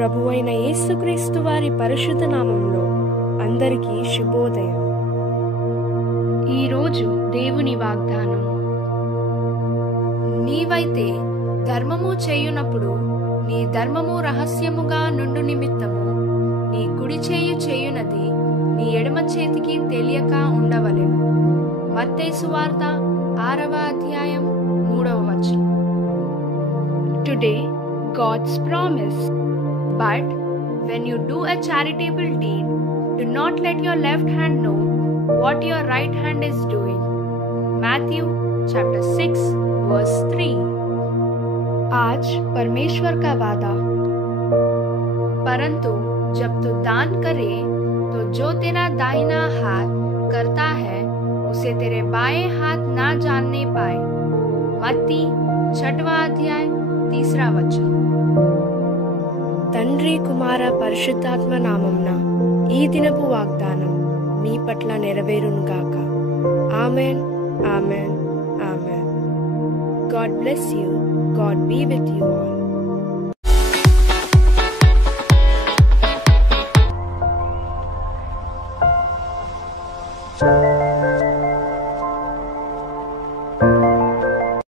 ప్రభువైన యేసుక్రీస్తు వారి పరిశుద్ధ నామంలో అందరికీ శుభోదయం. ఈరోజు దేవుని వాగ్దానం. నీవైతే ధర్మము చేయునప్పుడు నీ ధర్మము రహస్యముగా నుండు నిమిత్తము నీ కుడి చేయునది నీ ఎడమ చేతికి తెలియక ఉండవలెను. మత్తయి సువార్త 6వ అధ్యాయం 3వ వచనం. Today, God's promise. But when you do a charitable deed, do not let your left hand know what your right hand is doing. Matthew chapter 6 verse 3. आज परमेश्वर का वादा. परंतु जब तू दान करे तो जो तेरा दाहिना हाथ करता है उसे तेरे बाएं हाथ ना जानने पाए. मत्ती 6वां अध्याय 3रा वचन. తండ్రి కుమార పరిశుద్ధాత్మ నామమున ఈ దినపు వాగ్దానం మీ పట్ల నెరవేరునుగాక. Amen, amen, amen. God bless you. God be with you all.